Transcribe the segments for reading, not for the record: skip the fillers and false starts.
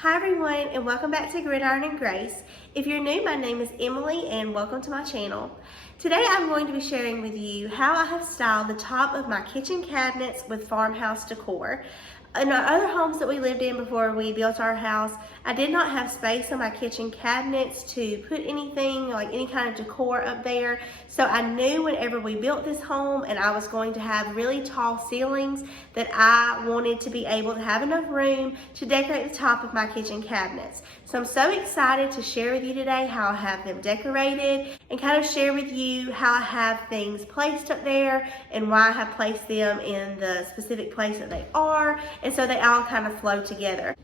Hi everyone, and welcome back to Gridiron and Grace. If you're new, my name is Emily and welcome to my channel. Today I'm going to be sharing with you how I have styled the top of my kitchen cabinets with farmhouse decor. In our other homes that we lived in before we built our house, I did not have space on my kitchen cabinets to put anything, like any kind of decor up there. So I knew whenever we built this home and I was going to have really tall ceilings that I wanted to be able to have enough room to decorate the top of my kitchen cabinets. So I'm so excited to share with you today how I have them decorated and kind of share with you how I have things placed up there and why I have placed them in the specific place that they are. And so they all kind of flow together.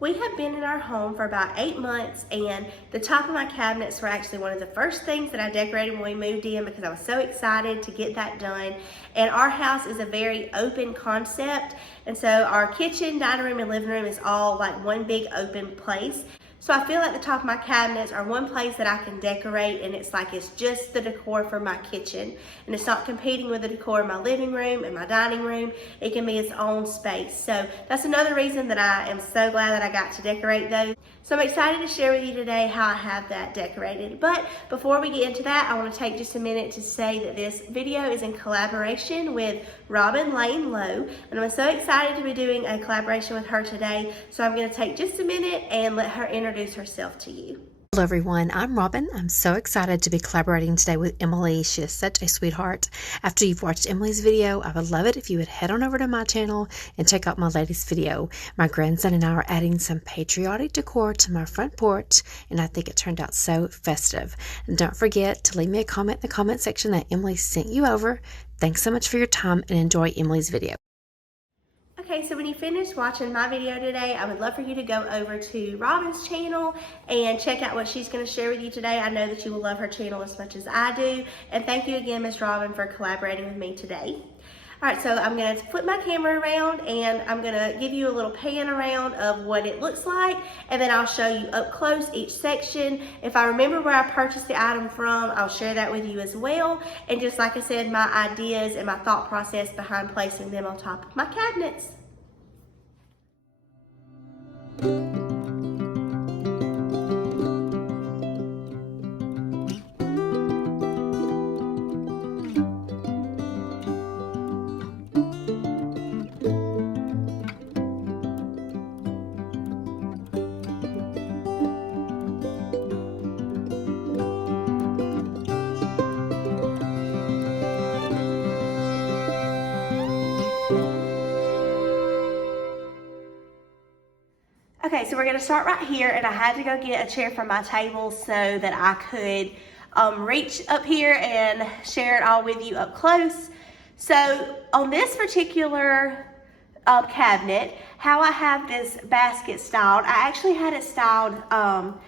We have been in our home for about 8 months, and the top of my cabinets were actually one of the first things that I decorated when we moved in because I was so excited to get that done. And our house is a very open concept, and so our kitchen, dining room, and living room is all like one big open place. So I feel like the top of my cabinets are one place that I can decorate, and it's like it's just the decor for my kitchen. And it's not competing with the decor in my living room and my dining room. It can be its own space. So that's another reason that I am so glad that I got to decorate those. So I'm excited to share with you today how I have that decorated. But before we get into that, I want to take just a minute to say that this video is in collaboration with Lane Lowe. And I'm so excited to be doing a collaboration with her today. So I'm going to take just a minute and let her introduce herself to you. Hello everyone, I'm Robin. I'm so excited to be collaborating today with Emily. She is such a sweetheart. After you've watched Emily's video, I would love it if you would head on over to my channel and check out my latest video. My grandson and I are adding some patriotic decor to my front porch, and I think it turned out so festive. And don't forget to leave me a comment in the comment section that Emily sent you over. Thanks so much for your time and enjoy Emily's video. Okay, so when you finish watching my video today, I would love for you to go over to Robin's channel and check out what she's going to share with you today. I know that you will love her channel as much as I do. And thank you again, Miss Robin, for collaborating with me today. All right, so I'm going to flip my camera around and I'm going to give you a little pan around of what it looks like, and then I'll show you up close each section. If I remember where I purchased the item from, I'll share that with you as well. And just like I said, my ideas and my thought process behind placing them on top of my cabinets. Okay, so we're gonna start right here, and I had to go get a chair from my table so that I could reach up here and share it all with you up close. So on this particular cabinet, how I have this basket styled, I actually had it styled on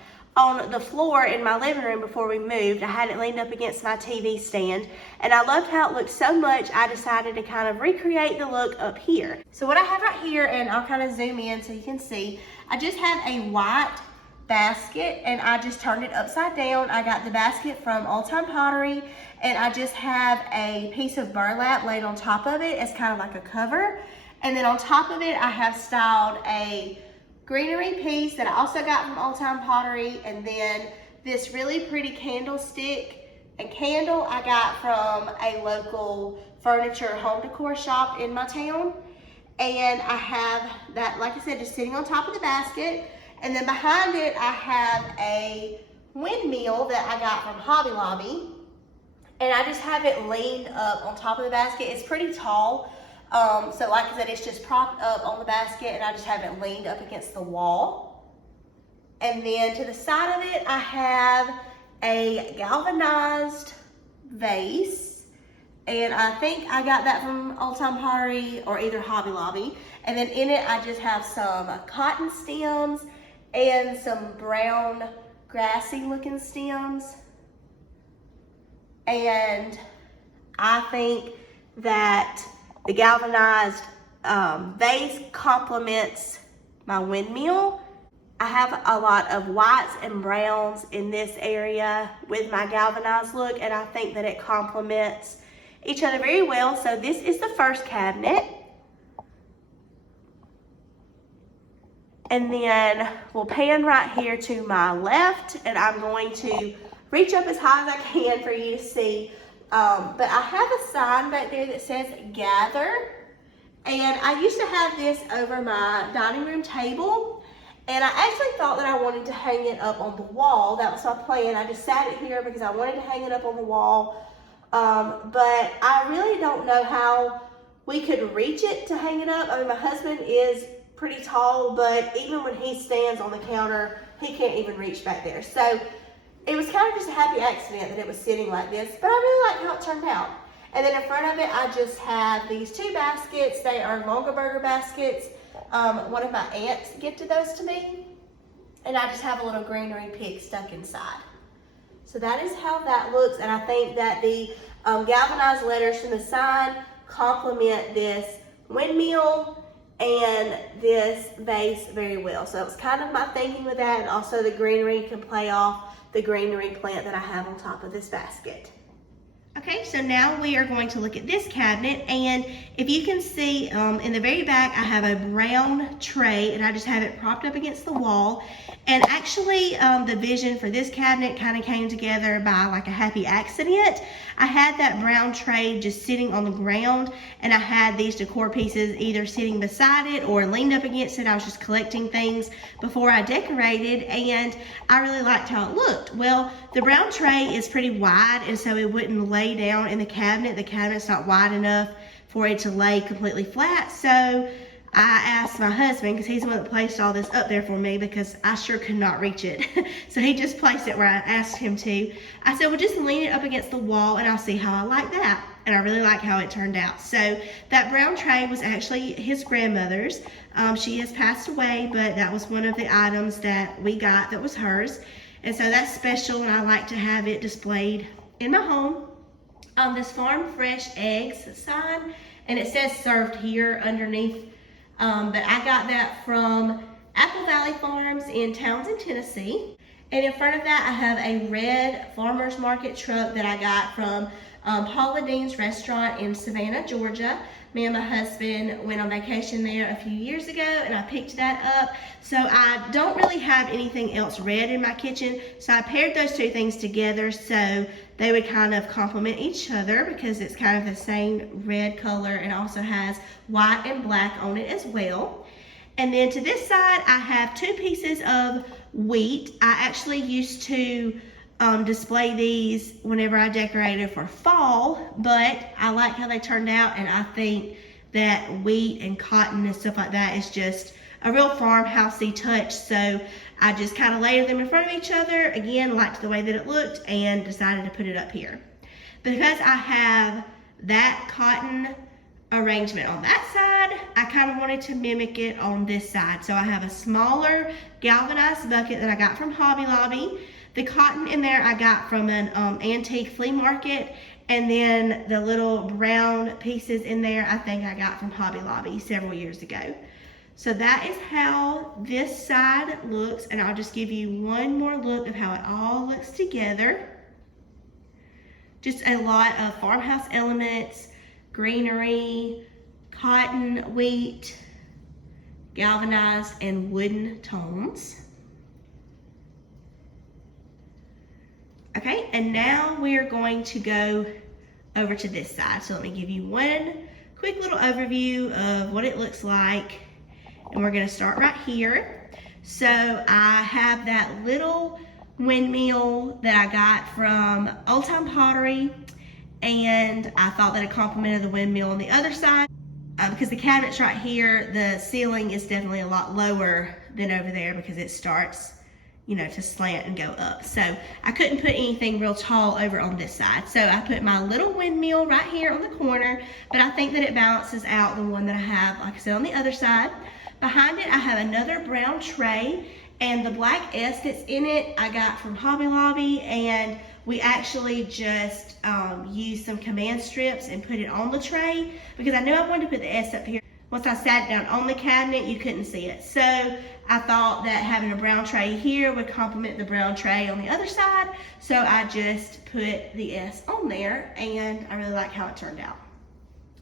the floor in my living room before we moved. I had it leaned up against my TV stand, and I loved how it looked so much, I decided to kind of recreate the look up here. So what I have right here, and I'll kind of zoom in so you can see, I just have a white basket, and I just turned it upside down. I got the basket from Old Time Pottery, and I just have a piece of burlap laid on top of it as kind of like a cover. And then on top of it, I have styled a greenery piece that I also got from Old Time Pottery, and then this really pretty candlestick and candle I got from a local furniture home decor shop in my town. And I have that, like I said, just sitting on top of the basket. And then behind it, I have a windmill that I got from Hobby Lobby. And I just have it leaned up on top of the basket. It's pretty tall. So like I said, it's just propped up on the basket, and I just have it leaned up against the wall. And then to the side of it, I have a galvanized vase. And I think I got that from Old Time Pottery or either Hobby Lobby. And then in it, I just have some cotton stems and some brown grassy looking stems. And I think that the galvanized vase complements my windmill. I have a lot of whites and browns in this area with my galvanized look, and I think that it complements each other very well. So this is the first cabinet. And then we'll pan right here to my left, and I'm going to reach up as high as I can for you to see. But I have a sign back there that says gather. And I used to have this over my dining room table. And I actually thought that I wanted to hang it up on the wall. That was my plan. I just sat it here because I wanted to hang it up on the wall. But I really don't know how we could reach it to hang it up. I mean, my husband is pretty tall, but even when he stands on the counter, he can't even reach back there. So it was kind of just a happy accident that it was sitting like this, but I really like how it turned out. And then in front of it, I just have these 2 baskets. They are Longaberger baskets. One of my aunts gifted those to me. And I just have a little greenery pig stuck inside. So that is how that looks. And I think that the galvanized letters from the sign complement this windmill and this vase very well. So it's kind of my thinking with that, and also the greenery can play off the greenery plant that I have on top of this basket. Okay, so now we are going to look at this cabinet, and if you can see in the very back, I have a brown tray, and I just have it propped up against the wall. And actually, the vision for this cabinet kind of came together by like a happy accident. I had that brown tray just sitting on the ground, and I had these decor pieces either sitting beside it or leaned up against it. I was just collecting things before I decorated, and I really liked how it looked. Well, the brown tray is pretty wide, and so it wouldn't lay down in the cabinet. The cabinet's not wide enough for it to lay completely flat, so I asked my husband, because he's the one that placed all this up there for me, because I sure could not reach it. So he just placed it where I asked him to. I said, well, just lean it up against the wall and I'll see how I like that. And I really like how it turned out. So that brown tray was actually his grandmother's. She has passed away, but that was one of the items that we got that was hers. And so that's special, and I like to have it displayed in my home. This Farm Fresh Eggs sign, and it says served here underneath. But I got that from Apple Valley Farms in Townsend, Tennessee. And in front of that, I have a red farmer's market truck that I got from Paula Dean's restaurant in Savannah, Georgia. Me and my husband went on vacation there a few years ago, and I picked that up. So I don't really have anything else red in my kitchen. So I paired those 2 things together so they would kind of complement each other, because it's kind of the same red color and also has white and black on it as well. And then to this side, I have 2 pieces of wheat. I actually used to display these whenever I decorated for fall, but I like how they turned out, and I think that wheat and cotton and stuff like that is just a real farmhousey touch. So I just kind of layered them in front of each other. Again, liked the way that it looked and decided to put it up here. Because I have that cotton arrangement on that side, I kind of wanted to mimic it on this side. So I have a smaller galvanized bucket that I got from Hobby Lobby. The cotton in there I got from an antique flea market, and then the little brown pieces in there I think I got from Hobby Lobby several years ago. So that is how this side looks, and I'll just give you one more look of how it all looks together. Just a lot of farmhouse elements, greenery, cotton, wheat, galvanized, and wooden tones. Okay, and now we're going to go over to this side. So let me give you one quick little overview of what it looks like. And we're gonna start right here. So I have that little windmill that I got from Old Time Pottery, and I thought that it complemented the windmill on the other side. Because the cabinet's right here, the ceiling is definitely a lot lower than over there because it starts, you know, to slant and go up. So I couldn't put anything real tall over on this side. So I put my little windmill right here on the corner, but I think that it balances out the one that I have, like I said, on the other side. Behind it, I have another brown tray, and the black S that's in it, I got from Hobby Lobby, and we actually just used some command strips and put it on the tray because I knew I wanted to put the S up here. Once I sat down on the cabinet, you couldn't see it. So I thought that having a brown tray here would complement the brown tray on the other side. So I just put the S on there, and I really like how it turned out.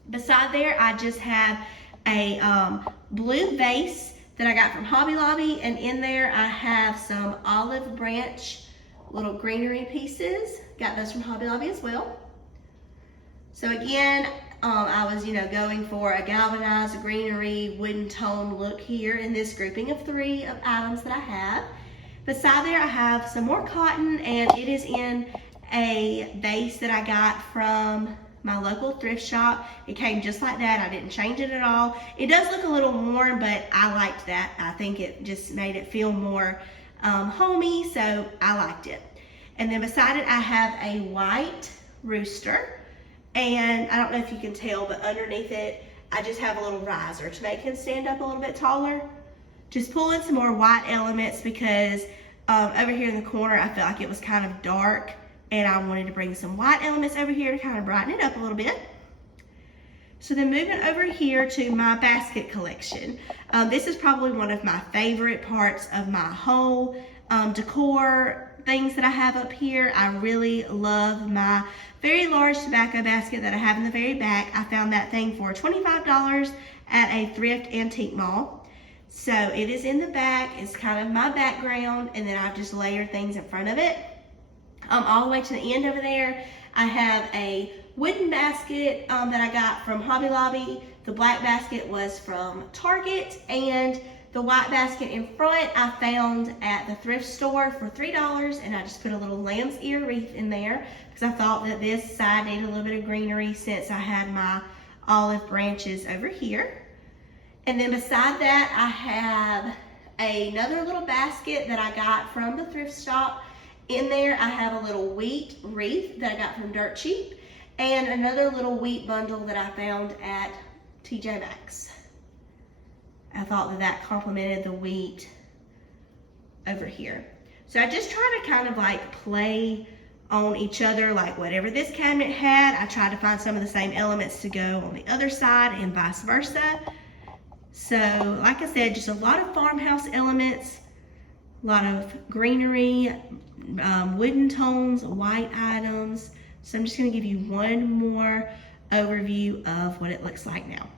Beside there, I just have a blue vase that I got from Hobby Lobby, and in there I have some olive branch little greenery pieces. Got those from Hobby Lobby as well. So again, I was, going for a galvanized greenery wooden tone look here in this grouping of 3 of items that I have. Beside there, I have some more cotton, and it is in a vase that I got from my local thrift shop. It came just like that. I didn't change it at all. It does look a little worn, but I liked that. I think it just made it feel more homey, so I liked it. And then beside it, I have a white rooster. And I don't know if you can tell, but underneath it, I just have a little riser to make him stand up a little bit taller. Just pull in some more white elements because over here in the corner, I felt like it was kind of dark, and I wanted to bring some white elements over here to kind of brighten it up a little bit. So then moving over here to my basket collection. This is probably one of my favorite parts of my whole decor things that I have up here. I really love my very large tobacco basket that I have in the very back. I found that thing for $25 at a thrift antique mall. So it is in the back. It's kind of my background, and then I've just layered things in front of it. All the way to the end over there, I have a wooden basket that I got from Hobby Lobby. The black basket was from Target, and the white basket in front I found at the thrift store for $3, and I just put a little lamb's ear wreath in there because I thought that this side needed a little bit of greenery since I had my olive branches over here. And then beside that, I have another little basket that I got from the thrift shop. In there, I have a little wheat wreath that I got from Dirt Cheap, and another little wheat bundle that I found at TJ Maxx. I thought that that complemented the wheat over here. So I just try to kind of like play on each other, like whatever this cabinet had, I tried to find some of the same elements to go on the other side and vice versa. So like I said, just a lot of farmhouse elements, a lot of greenery, wooden tones, white items. So I'm just going to give you one more overview of what it looks like now.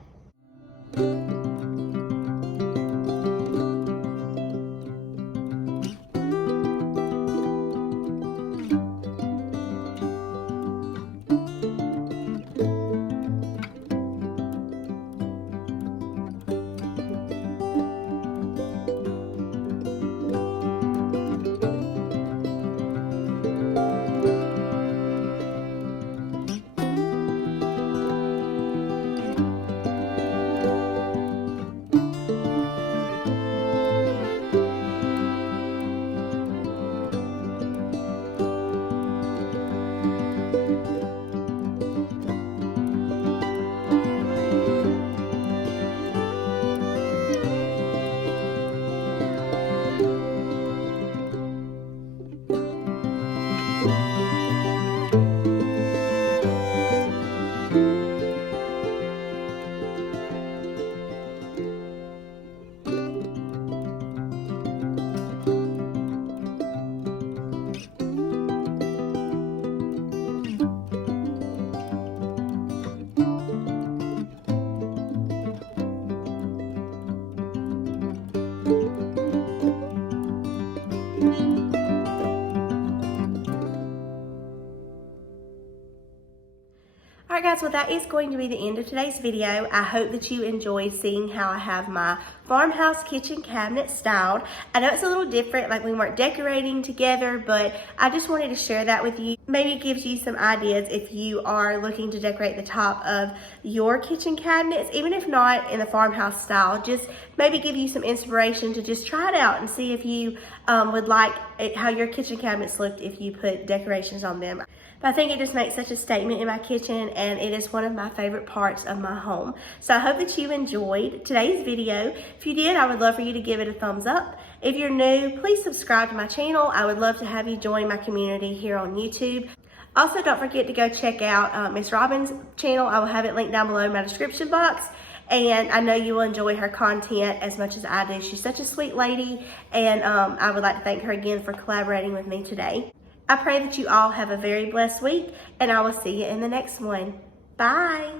Alright guys, well that is going to be the end of today's video. I hope that you enjoyed seeing how I have my farmhouse kitchen cabinet styled. I know it's a little different, like we weren't decorating together, but I just wanted to share that with you. Maybe it gives you some ideas if you are looking to decorate the top of your kitchen cabinets, even if not in the farmhouse style. Just maybe give you some inspiration to just try it out and see if you would like how your kitchen cabinets looked if you put decorations on them. But I think it just makes such a statement in my kitchen, and it is one of my favorite parts of my home. So I hope that you enjoyed today's video. If you did, I would love for you to give it a thumbs up. If you're new, please subscribe to my channel. I would love to have you join my community here on YouTube. Also, don't forget to go check out Miss Robin's channel. I will have it linked down below in my description box. And I know you will enjoy her content as much as I do. She's such a sweet lady, and I would like to thank her again for collaborating with me today. I pray that you all have a very blessed week, and I will see you in the next one. Bye.